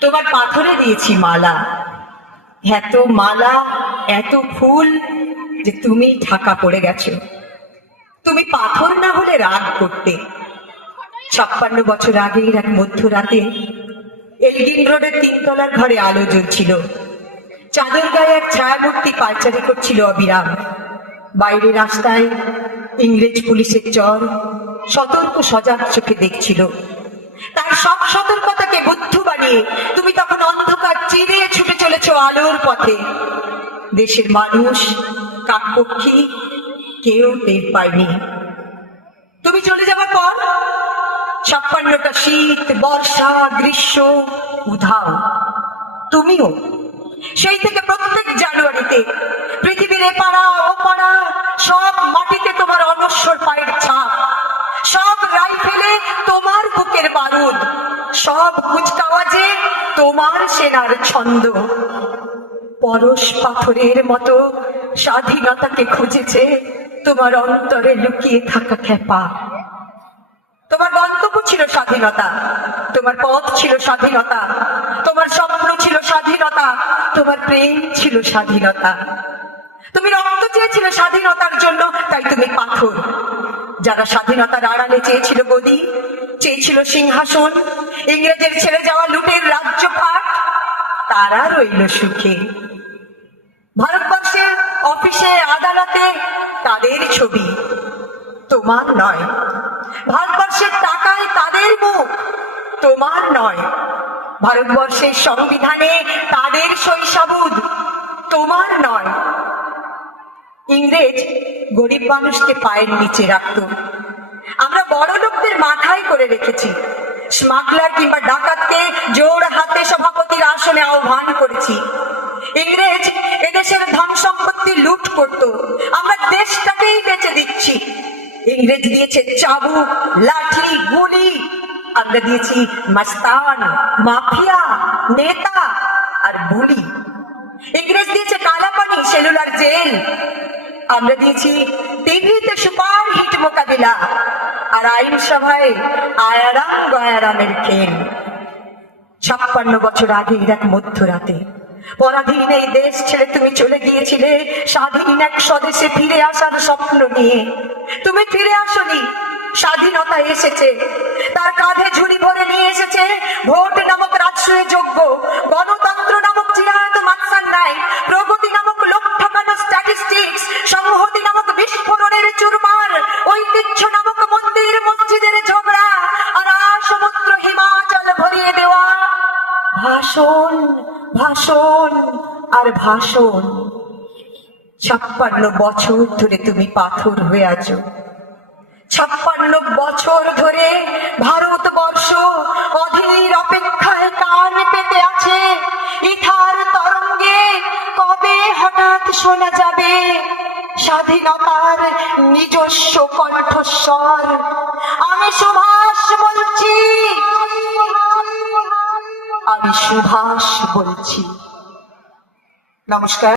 তোমার পাথরে দিয়েছি মালা। এত মালা, এত ফুল যে তুমি ঢাকা পড়ে গেছো। তুমি পাথর না হলে রাগ করতে। ছাপ্পান্ন বছর আগের এক মধ্যরাতে এলগিন রোডের তিনতলার ঘরে আলো জ্বলছিল। চাদর গায়ে এক ছায়ামূর্তি পালচারি করছিল অবিরাম। বাইরে রাস্তায় ইংরেজ পুলিশের চর সতর্ক সজাগ চোখে দেখছিল। সব সতর্কতাকে বুদ্ধ বানিয়ে তুমি তখন অন্ধকার ছুটে চলেছ আলোর পথে। দেশের মানুষ, কাকপক্ষী কেউ টের পায়নি। তুমি চলে পর ছাপ্পান্নটা শীত, বর্ষা, গ্রীষ্ম, উধাও। তুমিও সেই থেকে প্রত্যেক জানুয়ারিতে পৃথিবীর এপাড়া ওপাড়া সব মাটিতে তোমার অনশ্বর পায়ের ছাপ, সব রাইফেলে তোমার বুকের বারুদ। সব কুচকাওয়াজে তোমার সেনার ছন্দ। পরশ পাথরের মতো স্বাধীনতাকে খুঁজেছে তোমার অন্তরে লুকিয়ে থাকা খেপা তোমার গন্তব্য ছিল স্বাধীনতা। তোমার পথ ছিল স্বাধীনতা। তোমার স্বপ্ন ছিল স্বাধীনতা। তোমার প্রেম ছিল স্বাধীনতা। তুমি রক্ত চেয়েছিলে স্বাধীনতার জন্য, তাই তুমি পাথর। যারা স্বাধীনতার আড়ালে চেয়েছিল গদি, চেয়েছিল সিংহাসন, ইংরেজের ছেড়ে যাওয়া লুটের রাজ্যপাট, তারা রইল সুখে। ভারতবর্ষের অফিসে, আদালতে তাদের ছবি। তোমার নয়। ভারতবর্ষের টাকায় তাদের মুখ। তোমার নয়। ভারতবর্ষের সংবিধানে তাদের শৈশাবুদ। তোমার নয় ইংরেজ গরিব মানুষকে পায়ের নিচে রাখত। আমরা বড় লোকদের মাথায় করে রেখেছি। স্মাগলার কিংবা ডাকাতকে জোর হাতে সভাপতির আসনে আহ্বান করেছি। ইংরেজ এদেশের ধন সম্পত্তি লুট করত। আমরা দেশটাকেই বেঁচে দিচ্ছি। ইংরেজ দিয়েছে চাবুক লাঠি, গুলি। আমরা দিয়েছি মাস্তান, মাফিয়া, নেতা আর বুলি। ইংরেজ দিয়েছে কালাপানি, সেলুলার জেল। আমরা দিয়েছি টিভিতে সুপার হিট মোকাবিলা। আর আইনসভায় আয়ারাম গয়ারামের খেল। ছাপ্পান্ন বছর আগের এক মধ্যরাতে, পরাধীন এই দেশ ছেড়ে তুমি চলে গিয়েছিলে স্বাধীন এক স্বদেশে ফিরে আসার স্বপ্ন নিয়ে। তুমি ফিরে আসনি, স্বাধীনতা এসেছে। তার কাঁধে ঝুড়ি ভরে নিয়ে এসেছে ভোট নামক রাজসূয় যোগ্য গণতন্ত্র ছাপ্পান্ন বছর ধরে তুমি পাথর হয়ে আছো। ছাপ্পান্ন বছর ধরে ভারতবর্ষ অধীর অপেক্ষায় কান পেতে আছে। ইথার তরঙ্গে কবে হঠাৎ শোনা যাবে? স্বাধীনতার নিজস্ব কণ্ঠস্বর। আমি সুভাষ বলছি। আমি সুভাষ বলছি। নমস্কার।